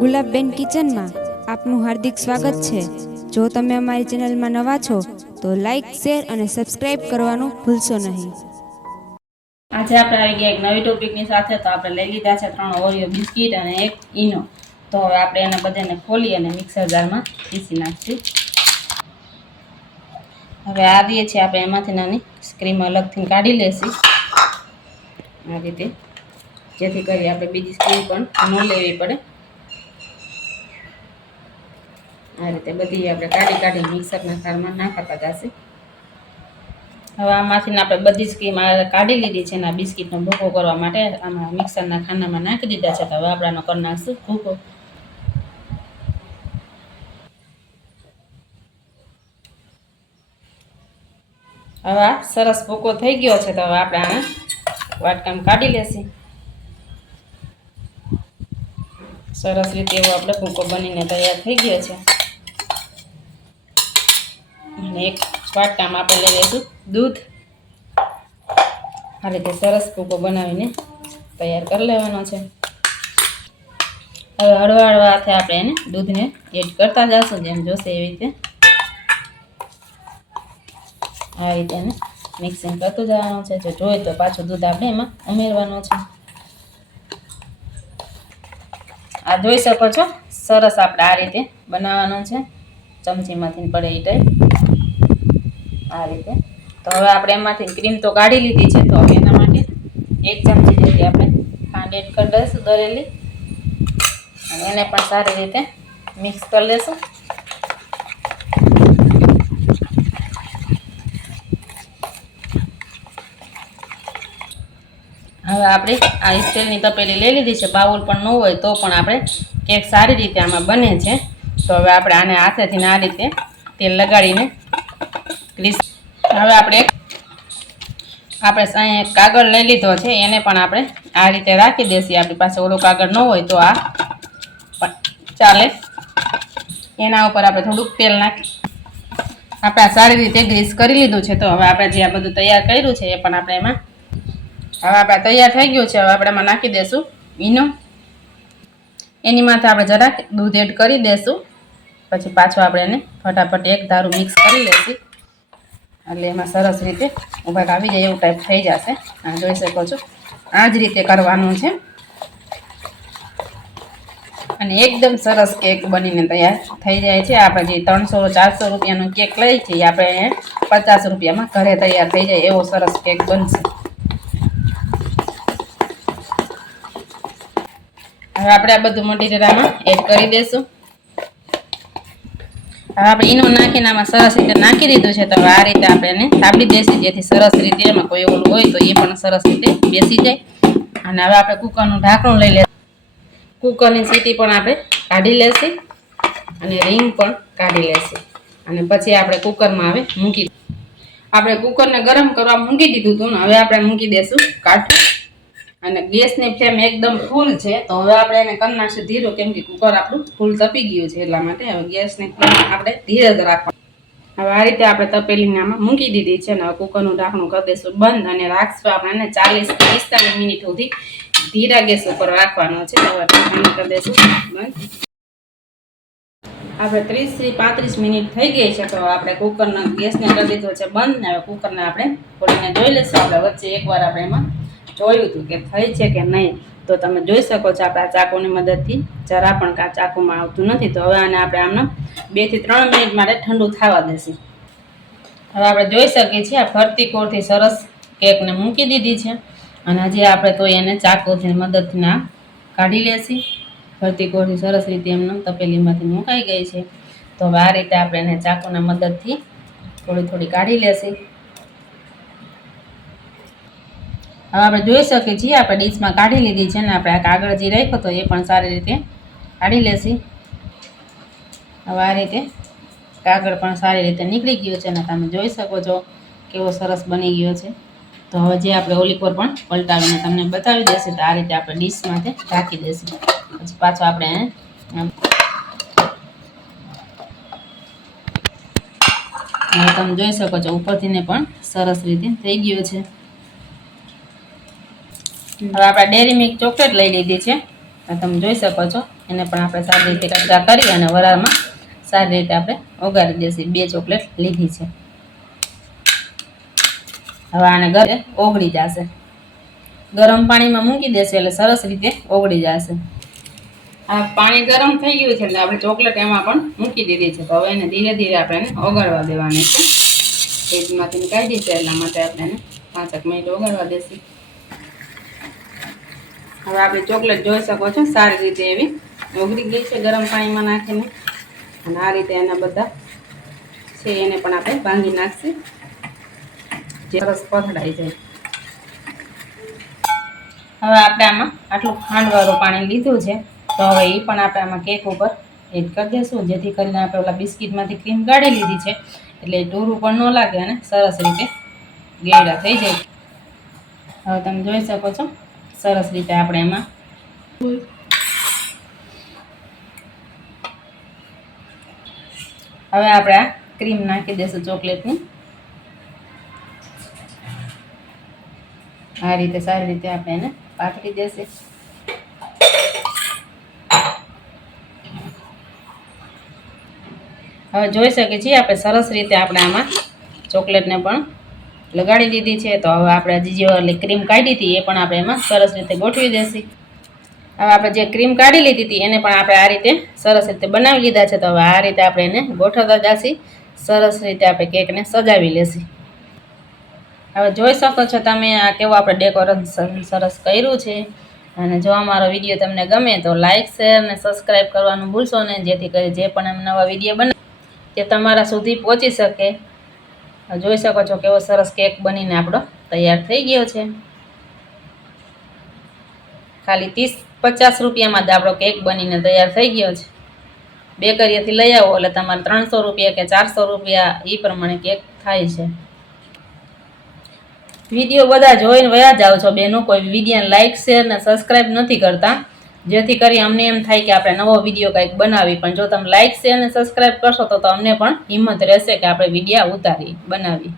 ગુલાબબેન કિચનમાં આપનું હાર્દિક સ્વાગત છે. જો તમે અમારી ચેનલમાં નવા છો, તો લાઈક શેર અને સબસ્ક્રાઇબ કરવાનું ભૂલશો નહીં. આજે આપણે આવી ગયા એક નવી ટોપિકની સાથે, તો આપણે લઈ લીધા છે ત્રણ ઓરિયો બિસ્કિટ અને એક ઈનો. તો હવે આપણે એને બધાને ખોલી અને મિક્સર જારમાં પીસી નાખીશું. હવે આ દઈએ છીએ આપણે એમાંથી નાની સ્ક્રીમ અલગથી કાઢી લેશી. આ રીતે. જેથી કરી આપણે બીજી સ્ક્રીમ પણ ન લેવી પડે. આ રીતે બધી આપણે કાઢી કાઢી મિક્સરના ખારમાં નાખતા જશે. હવે આમાંથી આપણે બધી જ ક્રીમ કાઢી લીધી છે અને આ બિસ્કિટનો ભૂકો કરવા માટે આમાં મિક્સરના ખાનામાં નાખી દીધા છે તો હવે આપણાનો કરી નાખશું ભૂકો હવે સરસ ભૂકો થઈ ગયો છે તો હવે આપણે આને વાટકામ કાઢી લેશું. સરસ રીતે એવો આપણે ભૂકો બનીને તૈયાર થઈ ગયો છે. અને એક વાટકામાં આપણે લઈ લઈશું દૂધ. આ રીતે સરસ ભૂકો બનાવીને તૈયાર કરી લેવાનો છે. હવે હળવા હળવા હાથે આપણે એને દૂધને એડ કરતા જશું, જેમ જોશે એવી રીતે. આ રીતે એને મિક્સિંગ કરતું જવાનું છે. જો જોઈએ તો પાછું દૂધ આપણે એમાં ઉમેરવાનું છે. આ જોઈ શકો છો? સરસ આપણે આ રીતે બનાવવાનું છે. ચમચીમાંથી પડે એ ટાઈપ આ રીતે. તો હવે આપણે એમાંથી ક્રીમ તો કાઢી લીધી છે, તો હવે એના માટે એક ચમચી જેટલી આપણે ખાંડ એડ કરી દઈશું દરેલી. અને એને પણ સારી રીતે મિક્સ કરી લેશું. હવે આપણે આ સ્ટીલની તપેલી લઈ લીધી છે, બાઉલ પણ ન હોય તો પણ આપણે કેક સારી રીતે આમાં બને છે. તો હવે આપણે આને હાથેથી આ રીતે તેલ લગાડીને ગ્રીસ હવે આપણે આપણે અહીંયા કાગળ લઈ લીધો છે, એને પણ આપણે આ રીતે રાખી દેશું આપણી પાસે ઓલો કાગળ ન હોય તો આ ચાલે. એના ઉપર આપણે થોડુંક તેલ નાખી આપણે સારી રીતે ગ્રીસ કરી લીધું છે, તો હવે આપણે જે આ બધું તૈયાર કર્યું છે, એ પણ આપણે એમાં હવે આપણે તૈયાર થઈ ગયું છે, હવે આપણે એમાં નાખી દઈશું ઈનો. એની માથે આપણે જરાક દૂધ એડ કરી દઈશું પછી પાછું આપણે એને ફટાફટ એક ધારું મિક્સ કરી લઈશું એટલે એમાં સરસ રીતે ઊભા આવી જાય એવું ટાઈપ થઈ જશે. આ જોઈ શકો છો. આ જ રીતે કરવાનું છે. અને એકદમ સરસ કેક બનીને તૈયાર થઈ જાય છે. આપણે જે ત્રણસો, ચારસો રૂપિયાનો કેક લઈ છીએ આપણે પચાસ રૂપિયામાં ઘરે તૈયાર થઈ જાય એવો સરસ કેક બનશે. હવે આપણે આ બધું મટીરિયલ આમાં એડ કરી દઈશું હવે આપણે ઈનો નાખીને આમાં સરસ રીતે નાખી દીધું છે. તો હવે આ રીતે આપણે એને થાબડી દઈશું જેથી સરસ રીતે એમાં કોઈ ઓલું હોય તો એ પણ સરસ રીતે બેસી જાય. અને હવે આપણે કુકરનું ઢાંકણું લઈ લેશું. કુકરની સીટી પણ આપણે કાઢી લેશી અને રીંગ પણ કાઢી લેશી. અને પછી આપણે કુકરમાં હવે મૂકી આપણે કુકરને ગરમ કરવા મૂકી દીધું હતું હવે આપણે મૂકી દઈશું કાઢું અને ગેસની ફ્લેમ એકદમ ફૂલ છે, તો હવે આપણે એને કરી નાખશું ધીરો, કેમ કે કુકર આપણું ફૂલ તપી ગયું છે એટલા માટે હવે ગેસની ફ્લેમ આપણે ધીરે જ રાખવાનું હવે આ રીતે આપણે તપેલીને આમાં મૂકી દીધી છે અને હવે કુકરનું ઢાંકણું કરી દઈશું બંધ અને રાખશું આપણે એને ચાલીસ પિસ્તાલીસ મિનિટ સુધી ધીરા ગેસ ઉપર રાખવાનો છે. હવે ઢાંકણું કરી દઈશું બંધ. આપણે ત્રીસથી પાંત્રીસ મિનિટ થઈ ગઈ છે, તો આપણે કુકરનો ગેસને કરી દીધો છે બંધ. ને હવે કુકરને આપણે ખોલીને જોઈ લઈશું. આપણે વચ્ચે એકવાર આપણે એમાં જોયું હતું કે થઈ છે કે નહીં, તો તમે જોઈ શકો છો આપણે આ ચાકુની મદદથી. જરા પણ કાં ચાકુમાં આવતું નથી, તો હવે આને આપણે આમને બેથી ત્રણ મિનિટ માટે ઠંડુ થવા દેશું. હવે આપણે જોઈ શકીએ છીએ આ ફરતી કોરથી સરસ કેકને મૂકી દીધી છે. અને હજી આપણે તો એને ચાકુથી મદદથી ના કાઢી લેશી. ફરતી કોરથી સરસ રીતે એમને તપેલીમાંથી મુકાઈ ગઈ છે. તો હવે આ રીતે આપણે એને ચાકુના મદદથી થોડી થોડી કાઢી લેશી. હવે આપણે જોઈ શકીએ છીએ, આપણે ડીશમાં કાઢી લીધી છે ને આપણે આ કાગળ જે રાખ્યો તો એ પણ સારી રીતે કાઢી લેશી. હવે આ રીતે કાગળ પણ સારી રીતે નીકળી ગયો છે અને તમે જોઈ શકો છો કેવો સરસ બની ગયો છે. તો હવે જે આપણે ઓલી પર પણ પલટાવીને તમને બતાવી દેશે તો આ રીતે આપણે ડીશમાંથી રાખી દેશું પછી પાછો આપણે તમે જોઈ શકો છો ઉપરથીને પણ સરસ રીતે થઈ ગયો છે. હવે આપણે ડેરી મિલ્ક ચોકલેટ લઈ લીધી છે. તમે જોઈ શકો છો. એને પણ આપણે સારી રીતે કચરા કરી અને વરાળમાં સારી રીતે આપણે ઓગાળી દેશું બે ચોકલેટ લીધી છે. હવે આને ઘરે ઓગળી જશે. ગરમ પાણીમાં મૂકી દેશે એટલે સરસ રીતે ઓગળી જશે. આ પાણી ગરમ થઈ ગયું છે એટલે આપણે ચોકલેટ એમાં પણ મૂકી દીધી છે. તો હવે એને ધીરે ધીરે આપણે એને ઓગાળવા દેવાની છે. ફ્રીજમાંથી કાઢી છે એટલા માટે આપણે એને પાંચેક મિનિટ ઓગાળવા દેશું. હવે આપણે ચોકલેટ જોઈ શકો છો, સારી રીતે એવી. ઓગળી ગઈ છે ગરમ પાણીમાં નાખીને. અને આ રીતે એના બધા છે, એને પણ આપણે ભાંગી નાખશું. જે સરસ પથડાઈ જાય. હવે આપણે આમાં આટલું ખાંડવાળું પાણી લીધું છે, તો હવે એ પણ આપણે આમાં કેક ઉપર એડ કરી દઈશું જેથી કરીને આપણે ઓલા બિસ્કિટમાંથી ક્રીમ કાઢી લીધી છે, એટલે ટૂરું પણ ન લાગે અને સરસ રીતે ગેડા થઈ જાય. હવે તમે જોઈ શકો છો સરસ રીતે આપણે એમાં હવે આપણે આ ક્રીમ નાખી દઈશું ચોકલેટની. આ રીતે સારી રીતે આપણે એને પાથરી દેશે. હવે જોઈ શકીએ છીએ આપણે સરસ રીતે આપણે આમાં ચોકલેટને પણ લગાડી દીધી છે, તો હવે આપણે હજી જે ક્રીમ કાઢી હતી એ પણ આપણે એમાં સરસ રીતે ગોઠવી દેશી. હવે આપણે જે ક્રીમ કાઢી લીધી હતી એને પણ આપણે આ રીતે સરસ રીતે બનાવી લીધા છે, તો હવે આ રીતે આપણે એને ગોઠવતા જાશી. સરસ રીતે આપણે કેકને સજાવી લેશી. હવે જોઈ શકો છો તમે આ કેવું આપણે ડેકોરેશન સરસ કર્યું છે. અને જો અમારો વીડિયો તમને ગમે તો લાઇક શેર અને સબસ્ક્રાઈબ કરવાનું ભૂલશો નહીં, જેથી કરી જે પણ એમ નવા વીડિયો બને તે તમારા સુધી પહોંચી શકે. જોઈ શકો છો કેવો સરસ કેક બનીને આપણો તૈયાર થઈ ગયો છે. ખાલી ત્રીસ પચાસ રૂપિયામાં જ આપણો કેક બનીને તૈયાર થઈ ગયો છે. બેકરીએથી લઈ આવો એટલે તમારે ત્રણસો રૂપિયા કે ચારસો રૂપિયા એ પ્રમાણે કેક થાય છે. વીડિયો બધા જોઈને વયા જાઓ છો બેનો. કોઈ વિડીયોને લાઇક શેર ને સબસ્ક્રાઈબ નથી કરતા. જેથી કરી અમને એમ થાય કે આપણે નવો વીડિયો કંઈક બનાવી, પણ જો તમે લાઇક શેર અને સબસ્ક્રાઈબ કરશો તો અમને પણ હિંમત રહેશે કે આપણે વિડીયા ઉતારી બનાવી.